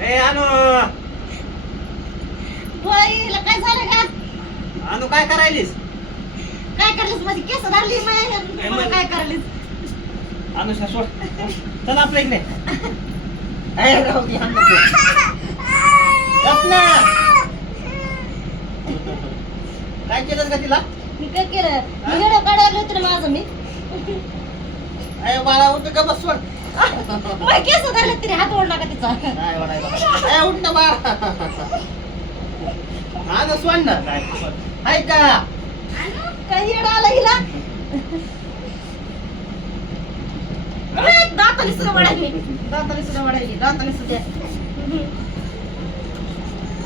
ए अनु डोळीला काय झालं का? अनु काय करायलीस? काय करलीस? माझी केस धरली मला काय करलीस? अनुषा सोड चल आपल्या इकडे ए राहू दे हाण नको. गप ना. काय केलं का तिला? मी काय केलं? मी व्हिडिओ काढायला होते ना माझं मी. ए बाळा उठ का बस सोड. माझे केस धरले तरी हात ओढला का तिचा? काय वाढायला ए उठ ना बाळा. हा ना सोड ना. काय सोड हाय का? काही येडा आला हिला? दाताने सुद्धा वाढायली. दाताने सुद्धा वाढायली. दाताने सुद्धा.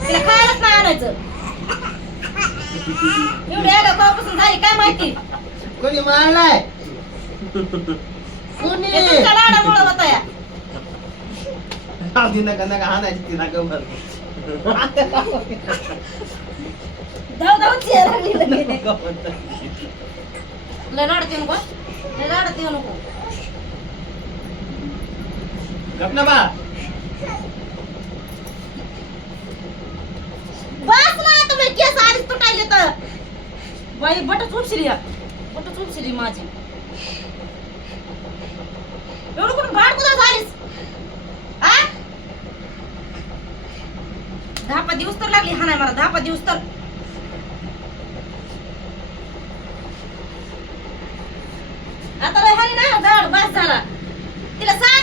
तिला खायलाच नाही आणायचं. एवढी आगा कवापासून झाली काय माहिती? कोणी मारलाय? कोणी? हे तुमच्या लाडामुळं होतं या. राहू दे नका नका हाणायची ती नका बरं. धाव धावच यायला लागली लगेच. लय लाडत येऊ नको. लय लाडत येऊ नको. गप ना बा. बस ना तुम्ही केस आधीच तुटायले तर. बाई बटच उपशिली या. बटच उपशिली माझी. एवढं कुठं भाड कुठं झालीस? आ? 10 दिवस तर लागली हाणाय मला. 10 दिवस तर. आता लय हानी ना धड बस झाला. तिला सांग